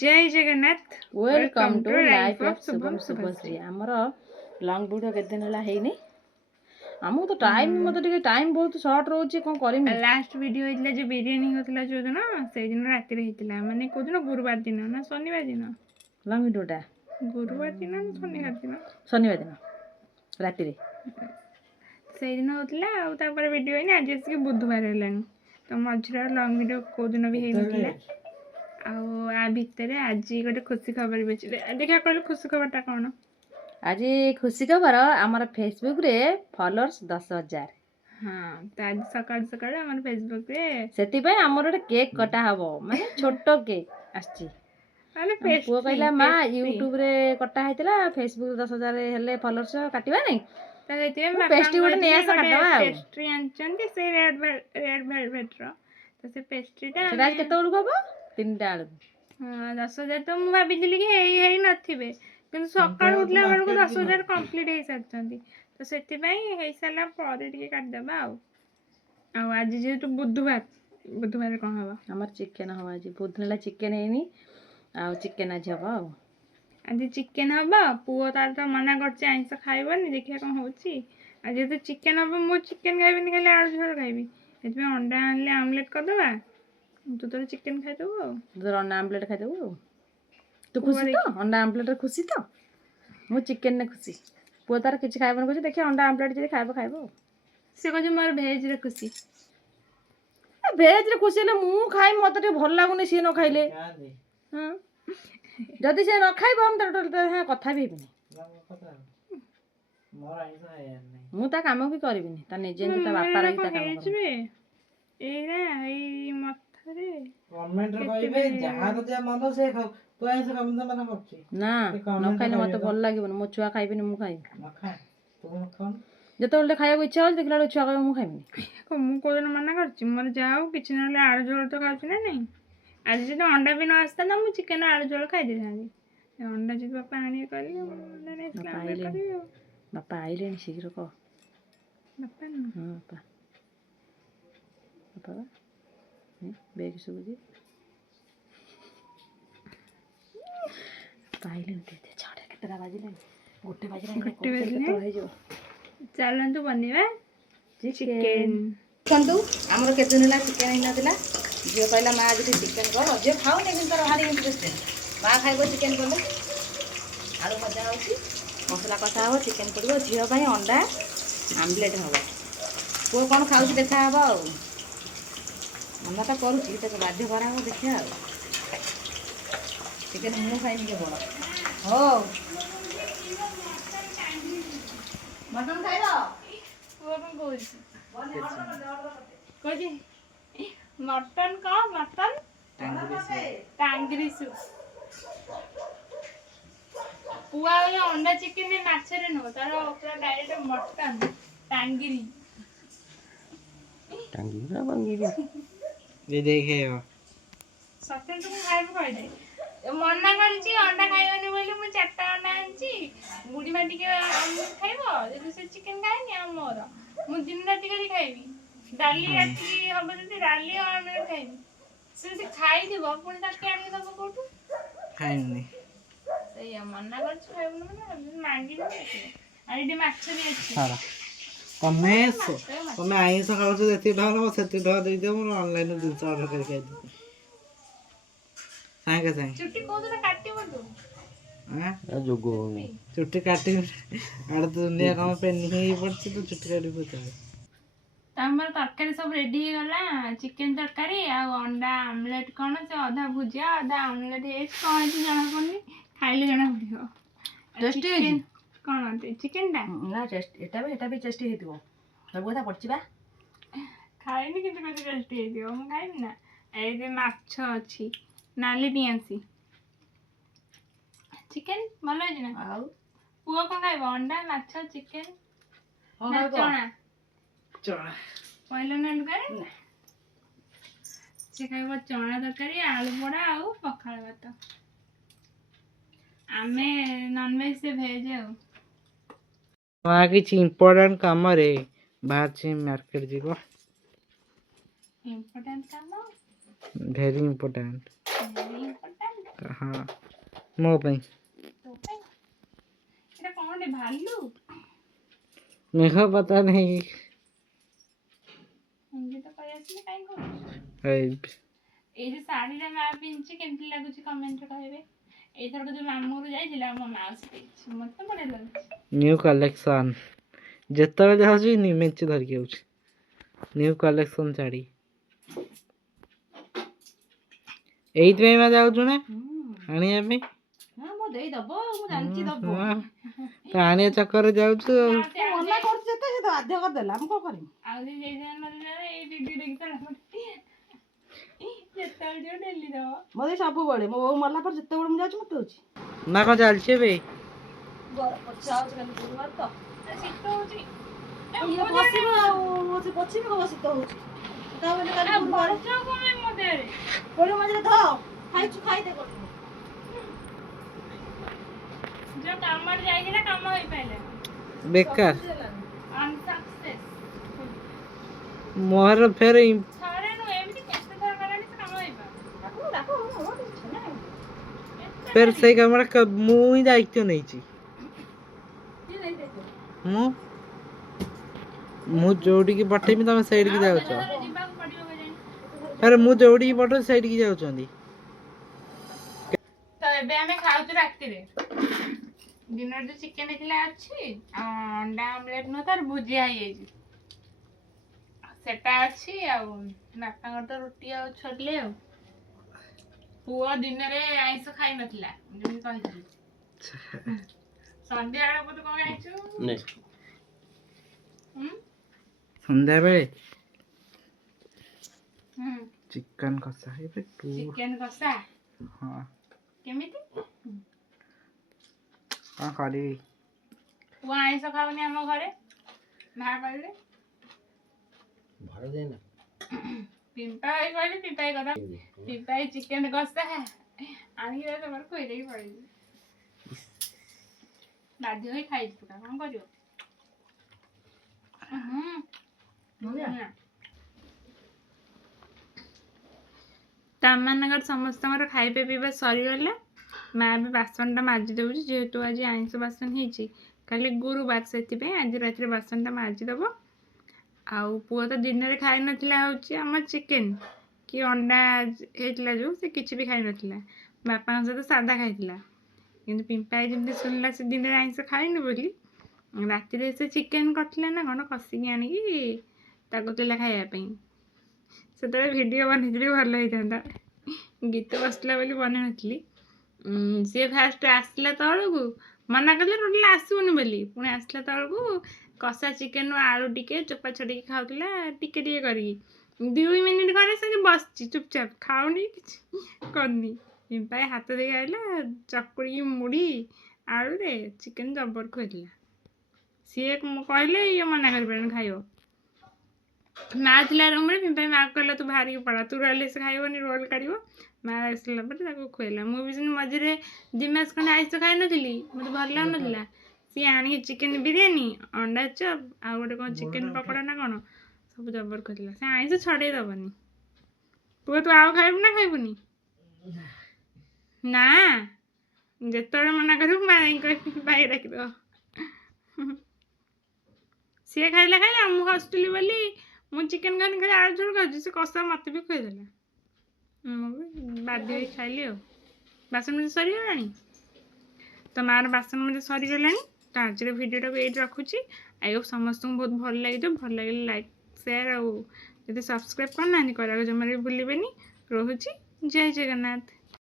जय Jagannath welcome to life of Shubham Shubhashree आमर long video केते दिन हला हेनी हमहु तो टाइम मत टिके टाइम बहुत शॉर्ट रोची कोन करिमि लास्ट वीडियो हितला जे बिरयानी होतला जो दिन से दिन रात रे हितला माने को दिन गुरुवार दिन ना शनिवार दिन लॉन्ग वीडियोटा गुरुवार दिन ना शनिवार दिन रात रे से दिन होतला आ तापर वीडियो हिना आज से बुधवार हेलानी तो मझरा लॉन्ग वीडियो को दिन भी हे नतला आ भितर आज गोटे खुशी खबर भी देखा कहल खुशी खबरटा कौन आज खुशी खबर आमर फेसबुक रे फॉलोअर्स 10,000 हाँ तो आज सकाल सकाल आमर फेसबुक रे सेति पय आमर गोटे केक कटा हबो माने छोटो केक आछि माने पुओ कहला मा यूट्यूब रे कटा हैतला फेसबुक 10,000 हेले फॉलोअर्स काटिबा नै तो हेते पेस्ट्री गोटे नै आसा काटबा पेस्ट्री आनचंती से रेड वेलवेट रो तो से पेस्ट्रीटा सेटा केते बेलु हबो 3टा आलू हाँ 10,000 तो मु भाबिली कि हेई नथिबे किंतु सकाळ उठला बेलको 10,000 कंप्लीट हे सारचंती तो सेति पई हेई साला परे टिके काट देबा आ आज जेतु बुधवार कोन हबा हमर चिकन हवा आज बुधनेला चिकन हेनी आ चिकन आज हबा आज चिकन हबा पुओ तार तो मना करछ आइंस खाइबनी देखिया कोन होची आज तो चिकन हबा मु चिकन खाइबनी खाली आलू झोल खाइबी एतमे अंडा आनले ऑमलेट कर देबा तू तो चिकन खाइ देबो तो अंडा आमलेट खाइ देबो तू खुशी तो अंडा आमलेट रे खुशी तो मु चिकन ने खुशी पुओ तार किछ खाइबन कहछ देखिया अंडा आमलेट जे खाइबो से कहछ मोर भेज रे खुशी भेज रे खुशी ले मु खाइ मते टे भल लागुने सी न खाइले हां जदि से न खाइबो हम त हां कथा भी हेबिनी मोर आइस खाइ नै मु ता काम भी करबिनी ता निजे ता बापा रही ता काम करबे एरा एई मथरे कमेंट रे कहबे जहार जे मन से खाओ तो ऐसे काम न मना करछि ना न खाइले मते भल लागिबन मो छुआ खाइबिनी मु खाइ न खा तू न खान जते बोले खाइबो इच्छा होल देखला छुआ कहबो मु खाइबिनी को मु को दिन मना करछि मोर जाओ किछ नले आलू झोल तो खाउछि ना नहीं आज जे अंडा भी न आस्ता ना मु चिकन आलू झोल खाइ दे थानी अंडा जे पापा आनी कहली अंडा ने इस्लाम करी बापा आइले शीघ्र को बापा न हां बापा बेग सुबुजी पाइले उठे छाड़े केतरा बाजिले गोटे बाजिले जो चलंतु बनिबा चिकन खंतु हमर केते नेला चिकन हिना दिला जियो कहला मा आज चिकन कर जे खाउ ने किन तर भारी इंटरेस्ट मा खाइबो चिकन करले आलू भजा होची मसला कसा हो चिकन पड़िबो जियो भाई अंडा आमलेट हबो को कोन खाउची देखा हबो मना तो करूची तो बाध्य करा हो देखिया चिकन मु खाइनी के बड़ हो मटन खाइलो वो कौन कोची कोची मटन का मटन टांगरी सु पुआ वाला अंडा चिकन ने नाचरे नो तार पूरा डायरेक्ट मटन टांगरी ना बंगीरी ये देखे हो सत्यन तुम खाइबो कहि दे मना करछि अंडा खाइबनी बोली मु चारटा अंडा आनछि बुढ़ी मा टिके खाइबो जे से चिकन खाइनी आ मोर मु दिन राति करी खाइबी डाली राति हम जति डाली ऑमलेट खाइबी से खाइ दिबो पुणी ताके आनी दबो कोठु खाइनी सही मना करछि खाइबो ना मांगी न आ एडी माछ भी अछि सारा तमे आइस खाउछ जति ढाल सेति ढा देई दे मु ऑनलाइन दिन ऑर्डर कर के दे सांगे सांगे चुट्टी कोदरा काटिबो तू हां जोगो चुट्टी काटी आड़ तो दुनिया काम पे नहीं पड़ती तो चुट्टी काटी पता हमर तरकारी सब रेडी हो गला चिकन तरकारी आ अंडा आमलेट कोन से आधा भुजिया आधा आमलेट हे कोन से जाना पड़नी खाइले जाना पड़ियो टेस्टी है कोन ते चिकन टा ना टेस्ट एटा भी टेस्टी हेतिबो सब কথা पड़छिबा खाइनी किंतु कति टेस्टी हे दियो हम खाइनी ना ए जे माछ अछि नाली पियांसी चिकन भलो है ना आउ पुओ कोन खाइबो अंडा माछ चिकन ना चना पहले ना लुगारे से खाइबो चना तरकारी आलू पोड़ा आउ पखाल भात आमे नॉन वेज से भेज हो वहाँ किछ इम्पोर्टेंट काम रे बाहर से मार्केट जीवो इम्पोर्टेंट काम very important very important ହଁ ମୋ ପାଇଁ ତୋ ପାଇଁ ଏଇଟା କ'ଣ ଗୋଟେ ଭାଲୁ ମେଘ ପତା ନାହିଁ ଏମିତି ତ କହି ଆସିଲି କାହିଁ କରୁଛୁ ଏଇ ଏଇ ଯୋଉ ଶାଢ଼ୀଟା ମା ପିନ୍ଧିଛି କେମିତି ଲାଗୁଛି କମେଣ୍ଟରେ କହିବେ ଏଇଥରକ ଯୋଉ ମାମୁଁ ଘରକୁ ଯାଇଥିଲା ମୋ ମାଉସୀ ଦେଇଛି ମତେ ବଢିଆ ଲାଗୁଛି ନ୍ୟୁ କଲେକ୍ସନ୍ ଯେତେବେଳେ ଯାଉଛି ମେଞ୍ଚେ ଧରିକି ଆଉଛି ନ୍ୟୁ କଲେକ୍ସନ୍ ଶାଢ଼ୀ ଏଇଥିପାଇଁ ମା ଯାଉଛୁ ନା ଆଣିବା ପାଇଁ ହଁ ମୋ ଦେଇ ଦବ ମୁଁ ଜାଣିଛି ଦବ ତ ଆଣିବା ଚକ୍କରରେ ଯାଉଛୁ ଆଉ ମନା କରୁଛି ଯେତେ ସେ ତ ବାଧ୍ୟ କରିଦେଲା ମୁଁ କ'ଣ କରିବି ଆଉ ଯଦି ଯାଇଥାନ୍ତି ଏଇ ଭିଡ଼ିଓ ଦେଖି ଯେତେବେଳେ ଯିବ ଡେଲି ଦବ ମୋ ଦେଇ ସବୁବେଳେ ମୋ ବୋଉ ମଲା ପରେ ଯେତେବେଳେ ମୁଁ ଯାଉଛି ମତେ ଦଉଛି ନା କ'ଣ ଚାଲିଛି ଏବେ ଶୀତ ହଉଛି ଇଏ ବସିବ ଆଉ ସେ ପଛିବ କବ ଶୀତ ହଉଛି ତାପରେ କାଲି ଗୁରୁବାର ମୋ ଦେହରେ ଗୋଳି ମଝିରେ ଧ ଖାଇଛୁ ଖାଇଦେ କରିବୁ ଯୋଉ କାମରେ ଯାଇଥିଲା କାମ ହେଇପାରିଲା ବେକାର ଅନସକ୍ସେସ୍ ମୋର ଫେର ଥରେ ନୁହେଁ ଏମିତି କେତେ ଥର କଲାଣି ସେ କାମ ହେଇପାରୁନି ଫେର ସେଇ କାମଟା ମୁଁ ହିଁ ଦାୟିତ୍ୱ ନେଇଛି ମୁଁ ଯୋଉଠିକି ପଠେଇବି ତମେ ସେଇଠିକି ଯାଉଛ ଯିବାକୁ ପଡିବ କେଜାଣି ଫେର ମୁଁ ଯୋଉଠିକି ପଠଉଛି ସେଇଠିକି ଯାଉଛନ୍ତି ତ ଏବେ ଆମେ ଖାଉଛୁ ରାତିରେ ଦିନରେ ଯୋଉ ଚିକେନ ହେଇଥିଲା ଅଛି ଆଉ ଅଣ୍ଡା ଆମଲେଟ ନୁହଁ ତାର ଭୁଜିଆ ହେଇଯାଇଛି ସେଟା ଅଛି ଆଉ ବାପାଙ୍କର ତ ରୁଟି ଆଉ ଛୋଲେ ଆଉ ପୁଅ ଦିନରେ ଆଇଁଷ ଖାଇ ନଥିଲା ଯେମିତି କହିଥିଲି ସନ୍ଧ୍ୟା ବେଳକୁ ତୁ କ'ଣ ଖାଇଛୁ ସନ୍ଧ୍ୟାବେଳେ ହୁଁ ଚିକେନ କଷା ଏବେ ଚିକେନ କଷା ହଁ କେମିତି କ'ଣ କରିବି ପୁଅ ଆଇଁଷ ଖାଉନି ଆମ ଘରେ ମା କହିଲେ ପିମ୍ପା ଭାଇ କହିଲେ ପିମ୍ପା ଭାଇ କଥା ପିମ୍ପା ଭାଇ ଚିକେନ କଷା ଆଣିକି ତମର ଖୁଆଇ ଦେଇକି ପଳେଇବି ବାଧ୍ୟ ହୋଇ ଖାଇଛୁ ପୁରା କ'ଣ କରିବ ତମମାନଙ୍କର ସମସ୍ତଙ୍କର ଖାଇବା ପିଇବା ସରିଗଲା ମା ବି ବାସନଟା ମାଜି ଦେଉଛି ଯେହେତୁ ଆଜି ଆଇଁଷ ବାସନ ହେଇଛି କାଲି ଗୁରୁବାର ସେଥିପାଇଁ ଆଜି ରାତିରେ ବାସନଟା ମାଜିଦେବ ଆଉ ପୁଅ ତ ଦିନରେ ଖାଇନଥିଲା ହେଉଛି ଆମର ଚିକେନ କି ଅଣ୍ଡା ହେଇଥିଲା ଯେଉଁ ସେ କିଛି ବି ଖାଇନଥିଲା ବାପାଙ୍କ ସହିତ ସାଧା ଖାଇଥିଲା କିନ୍ତୁ ପିମ୍ପା ଯେମିତି ଶୁଣିଲା ସେ ଦିନରେ ଆଇଁଷ ଖାଇନି ବୋଲି ରାତିରେ ସେ ଚିକେନ କରିଥିଲା ନା କ'ଣ କଷିକି ଆଣିକି ତାକୁ ଦେଲା ଖାଇବା ପାଇଁ ସେତେବେଳେ ଭିଡ଼ିଓ ବନେଇଥିଲି ଭଲ ହେଇଥାନ୍ତା ଗୀତ ବସିଥିଲା ବୋଲି ବନେଇନଥିଲି ସିଏ ଫାଷ୍ଟ ଆସିଲା ତଳକୁ ମନା କଲେ ଟୋଟାଲି ଆସିବୁନି ବୋଲି ପୁଣି ଆସିଲା ତଳକୁ କଷା ଚିକେନରୁ ଆଳୁ ଟିକେ ଚୋପା ଛଡ଼େଇକି ଖାଉଥିଲା ଟିକେ ଟିକେ କରିକି 2 ମିନିଟ୍ ଘରେ ସେଠି ବସିଛି ଚୁପଚାପ ଖାଉନି କିଛି କରିନି ପିମ୍ପାଇ ହାତ ଦେଇକି ଆଇଲା ଚକୁଡ଼ିକି ମୁଢ଼ି ଆଳୁରେ ଚିକେନ ଜବର ଖୁଆଇଥିଲା ସିଏ କହିଲେ ଇଏ ମନା କରିପାରିବନି ଖାଇବ ମା ଥିଲା ରୁମ୍ରେ ପିମ୍ପାଇ ମା କହିଲା ତୁ ବାହାରିକି ପଳା ତୁ ରହିଲେ ସେ ଖାଇବନି ରୋଲ୍ କାଢ଼ିବ ମା ଆସିଲା ପରେ ତାକୁ ଖୁଆଇଲା ମୁଁ ବି ସେମିତି ମଝିରେ 2 ମାସ ଖଣ୍ଡେ ଆଇଁଷ ଖାଇନଥିଲି ମୋତେ ଭଲ ଲାଗୁନଥିଲା ସିଏ ଆଣିକି ଚିକେନ ବିରିୟାନୀ ଅଣ୍ଡା ଚପ୍ ଆଉ ଗୋଟେ କ'ଣ ଚିକେନ ପକୋଡ଼ା ନା କ'ଣ ସବୁ ଜବର ଖୁଆଇଥିଲା ସେ ଆଇଁଷ ଛଡ଼େଇ ଦେବନି ପୁଅ ତୁ ଆଉ ଖାଇବୁ ନା ଖାଇବୁନି ନା ଯେତେବେଳେ ମନା କରିବୁ ମା କହିବି ଭାଇ ଡାକିଦେବ ସିଏ ଖାଇଲା ମୁଁ ହସୁଥିଲି ବୋଲି ମୁଁ ଚିକେନ ଖାଇନି ଖାଲି ଆଳୁ ଝୋଳ ଖାଉଛି ସେ କଷା ମୋତେ ବି ଖୁଆଇଦେଲା ମୁଁ ବି ବାଧ୍ୟ ହେଇ ଖାଇଲି ଆଉ ବାସନ ମଜା ସରିଗଲାଣି ତ ମାଆର ବାସନ ମଜା ସରିଗଲାଣି ତ ଆଜିର ଭିଡ଼ିଓଟାକୁ ଏଇଠି ରଖୁଛି ଆଇ ହୋପ୍ ସମସ୍ତଙ୍କୁ ବହୁତ ଭଲ ଲାଗିଥିବ ଭଲ ଲାଗିଲେ ଲାଇକ୍ ସେୟାର ଆଉ ଯଦି ସବସ୍କ୍ରାଇବ୍ କରିନାହାନ୍ତି କରିବାକୁ ଜମାରେ ବି ଭୁଲିବେନି ରହୁଛି ଜୟ ଜଗନ୍ନାଥ।